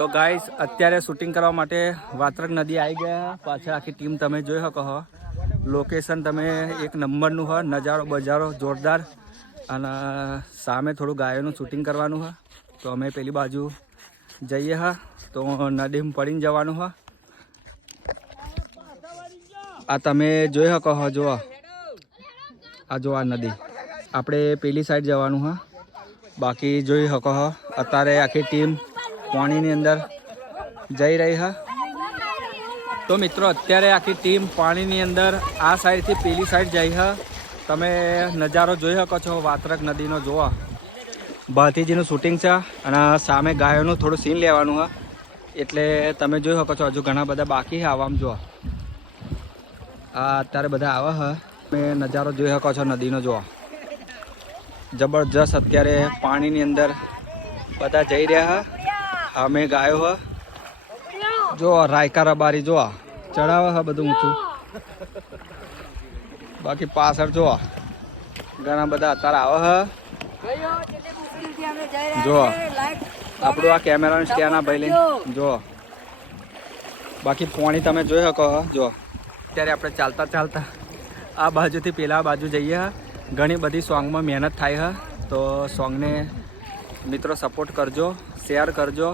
તો ગાઈસ અત્યારે શૂટિંગ કરવા માટે વાત્રક નદી આવી ગયા. પાછળ આખી ટીમ તમે જોઈ શકો છો. લોકેશન તમે એક નંબરનું હોય, નજારો બજારો જોરદાર. અને સામે થોડું ગાયોનું શૂટિંગ કરવાનું હોય. તો અમે પેલી બાજુ જઈએ હા, તો નદીમાં પડીને જવાનું હોય. આ તમે જોઈ શકો છો, જુઓ આ જો આ નદી. આપણે પેલી સાઈડ જવાનું હા. બાકી જોઈ શકો છો અત્યારે આખી ટીમ પાણીની અંદર જઈ રહી હા. તો મિત્રો અત્યારે આખી ટીમ પાણીની અંદર આ સાઈડથી પેલી સાઈડ જઈ હા. તમે નજારો જોઈ શકો છો વાત્રક નદીનો. જોવા ભાતીજીનું શૂટિંગ છે અને સામે ગાયોનું થોડું સીન લેવાનું હા. એટલે તમે જોઈ શકો છો હજુ ઘણા બધા બાકી છે આવવામાં. જોવા આ અત્યારે બધા આવે હા. તમે નજારો જોઈ શકો છો નદીનો. જોવા જબરજસ્ત અત્યારે પાણીની અંદર બધા જઈ રહ્યા હા. અમે ગાયો હા. જો રાયકા રબારી જોવા ચડાવે હા બધું ઊંચું. બાકી પાછળ જોવા ઘણા બધા અત્યારે આવે હા. જો આપણું આ કેમેરાનું સ્ટેન્ડ આ ભાઈ લઈને જો. બાકી પાણી તમે જોઈ શકો. જો અત્યારે આપણે ચાલતા ચાલતા આ બાજુથી પેલા બાજુ જઈએ હા. ઘણી બધી સોંગમાં મહેનત થાય હા. તો સોંગને મિત્રો સપોર્ટ કરજો, શેર કરજો.